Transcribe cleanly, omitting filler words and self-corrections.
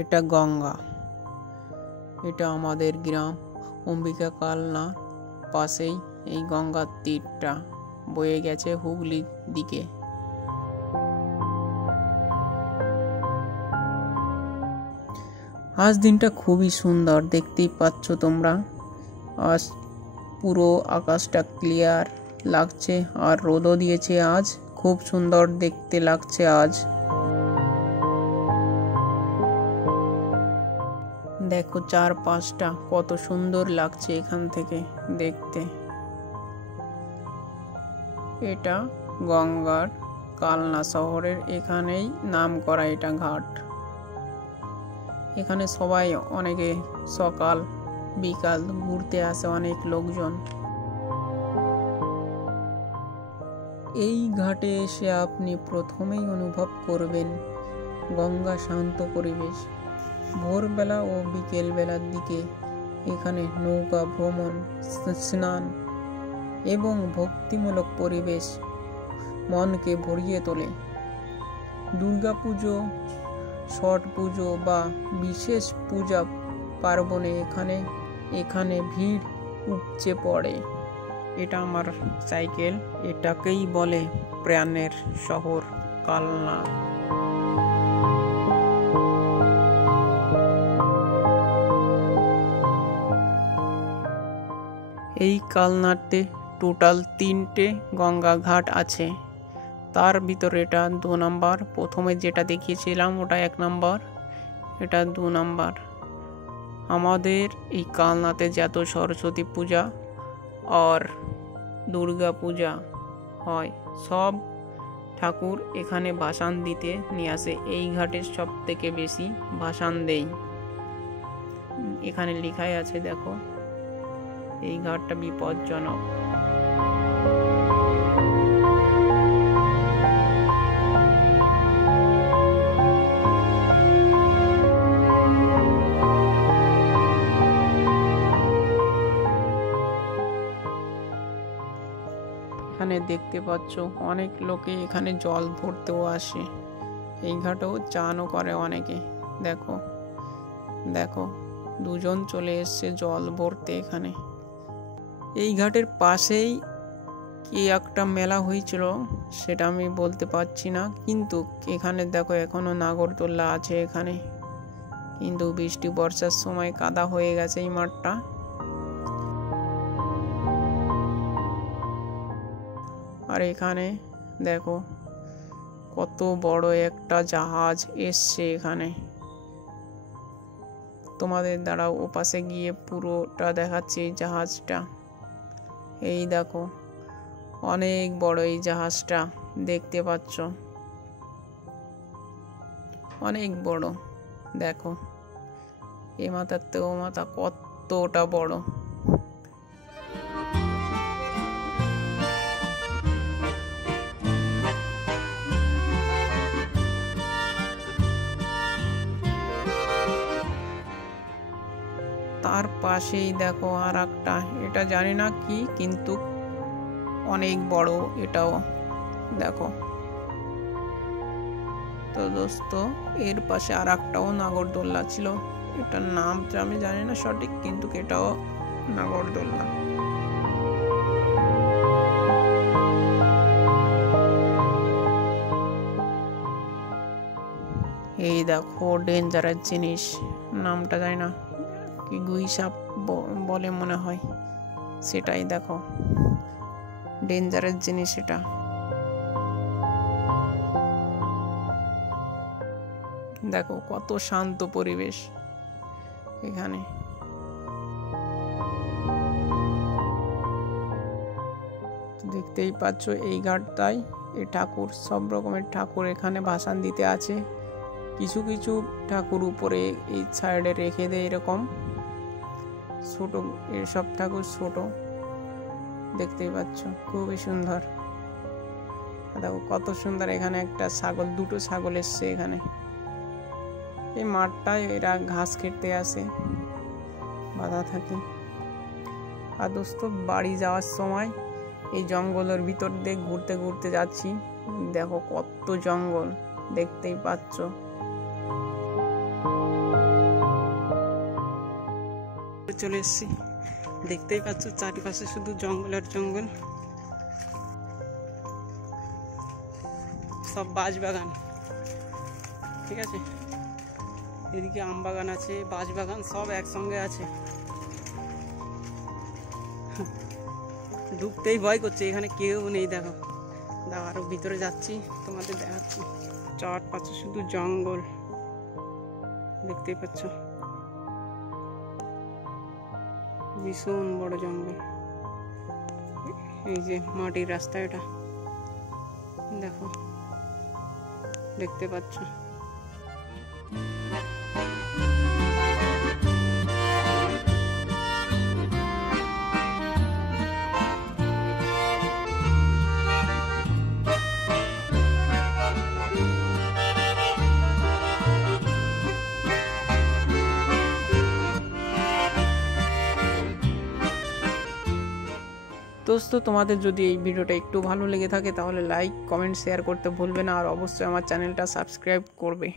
এটা গঙ্গা। এটা আমাদের গ্রাম অম্বিকা কালনা পাশেই এই গঙ্গার তীরটা বয়ে গেছে হুগলির দিকে। আজ দিনটা খুবই সুন্দর, দেখতেই পাচ্ছ তোমরা। আজ পুরো আকাশটা ক্লিয়ার লাগছে আর রোদও দিয়েছে আজ, খুব সুন্দর দেখতে লাগছে আজ। দেখো চারপাশটা কত সুন্দর লাগছে এখান থেকে দেখতে। এটা গঙ্গার কালনা শহরের এখানেই নাম করা এটা ঘাট। এখানে সবাই অনেকে সকাল বিকাল ঘুরতে আসে অনেক লোকজন। এই ঘাটে এসে আপনি প্রথমেই অনুভব করবেন গঙ্গা শান্ত পরিবেশ। ভোরবেলা ও বিকেল বেলার দিকে এখানে নৌকা ভ্রমণ, স্নান এবং ভক্তিমূলক পরিবেশ মনকে ভরিয়ে তোলে। দুর্গাপুজো, ছট পুজো বা বিশেষ পূজা পার্বণে এখানে ভিড় উপচে পড়ে। এটা আমার সাইকেল, এটাকেই বলে প্রাণের শহর কালনা। এই কালনাতে টোটাল 3টে গঙ্গা ঘাট আছে। তার ভিতরে এটা 2 নম্বর। প্রথমে যেটা দেখিয়েছিলাম ওটা 1 নম্বর, এটা 2 নম্বর। আমাদের এই কালনাতে যত সরস্বতী পূজা আর দুর্গা পূজা হয়, সব ঠাকুর এখানে ভাসান দিতে নিয়ে আসে। এই ঘাটে সব থেকে বেশি ভাসান দেয়। এখানে লেখাই আছে, দেখো এই ঘাটটা বিপজ্জনক। এখানে দেখতে পাচ্ছ অনেক লোকে এখানে জল ভরতেও আসে। এই ঘাটেও চানও করে অনেকে। দেখো দেখো 2জন চলে এসছে জল ভরতে এখানে। এই ঘাটের পাশেই কি একটা মেলা হয়েছিল সেটা আমি বলতে পারছি না, কিন্তু এখানে দেখো এখনো নাগরদোল্লা আছে এখানে, কিন্তু বৃষ্টি বর্ষার সময় কাদা হয়ে গেছে এই মাঠটা। আর এখানে দেখো কত বড় একটা জাহাজ এসছে এখানে। তোমাদের দ্বারা ও পাশে গিয়ে পুরোটা দেখাচ্ছি এই জাহাজটা। এই দেখো অনেক বড় এই জাহাজটা, দেখতে পাচ্ছ অনেক বড়। দেখো এ মাথার তো ও মাথা কতটা বড়। তার পাশেই দেখো আর একটা, এটা জানি না কি, কিন্তু অনেক বড় এটাও, দেখো। তো দোস্ত এর পাশে আর একটাও নাগরদোল্লা ছিল, এটার নামটা আমি জানি না সঠিক, কিন্তু এটাও নাগরদোল্লা। এই দেখো ডেঞ্জারের জিনিস, নামটা জানি না কি, গুইসাপ বলে মনে হয়, সেটাই দেখো ডেঞ্জারের জিনিস এটা। দেখো কত শান্ত পরিবেশ এখানে। দেখতেই পাচ্ছ এই ঘাটটাই এই ঠাকুর, সব রকমের ঠাকুর এখানে ভাসান দিতে আছে। কিছু কিছু ঠাকুর উপরে এই সাইডে রেখে দেয় এরকম ছোট, এসব ঠাকুর ছোট, দেখতেই পাচ্ছ খুবই সুন্দর। দেখো কত সুন্দর, এখানে একটা ছাগল, 2টো ছাগল এসছে এখানে। এই মাঠটায় এরা ঘাস খেতে আসে, বাঁধা থাকে। আর দোস্ত বাড়ি যাওয়ার সময় এই জঙ্গলের ভিতর দিয়ে ঘুরতে ঘুরতে যাচ্ছি। দেখো কত জঙ্গল, দেখতেই পাচ্ছ। চলে এসেছি। দেখতেই পাচ্ছ চারিপাশে শুধু জঙ্গল আর জঙ্গল, সব বাঁশবাগান। ঠিক আছে, এদিকে আম বাগান আছে, বাঁশবাগান সব একসঙ্গে আছে। ঢুকতেই ভয় করছে, এখানে কেউ নেই। দেখো দেখো, আরো ভিতরে যাচ্ছি, তোমাদের দেখাচ্ছি। চারপাশে শুধু জঙ্গল, দেখতেই পাচ্ছ ভীষণ বড় জঙ্গল। এই যে মাটির রাস্তা, এটা দেখো, দেখতে পাচ্ছ। দোস্ত, তোমাদের যদি এই ভিডিওটা একটু ভালো লেগে থাকে তাহলে লাইক, কমেন্ট, শেয়ার করতে ভুলবে না, আর অবশ্যই আমার চ্যানেলটা সাবস্ক্রাইব করবে।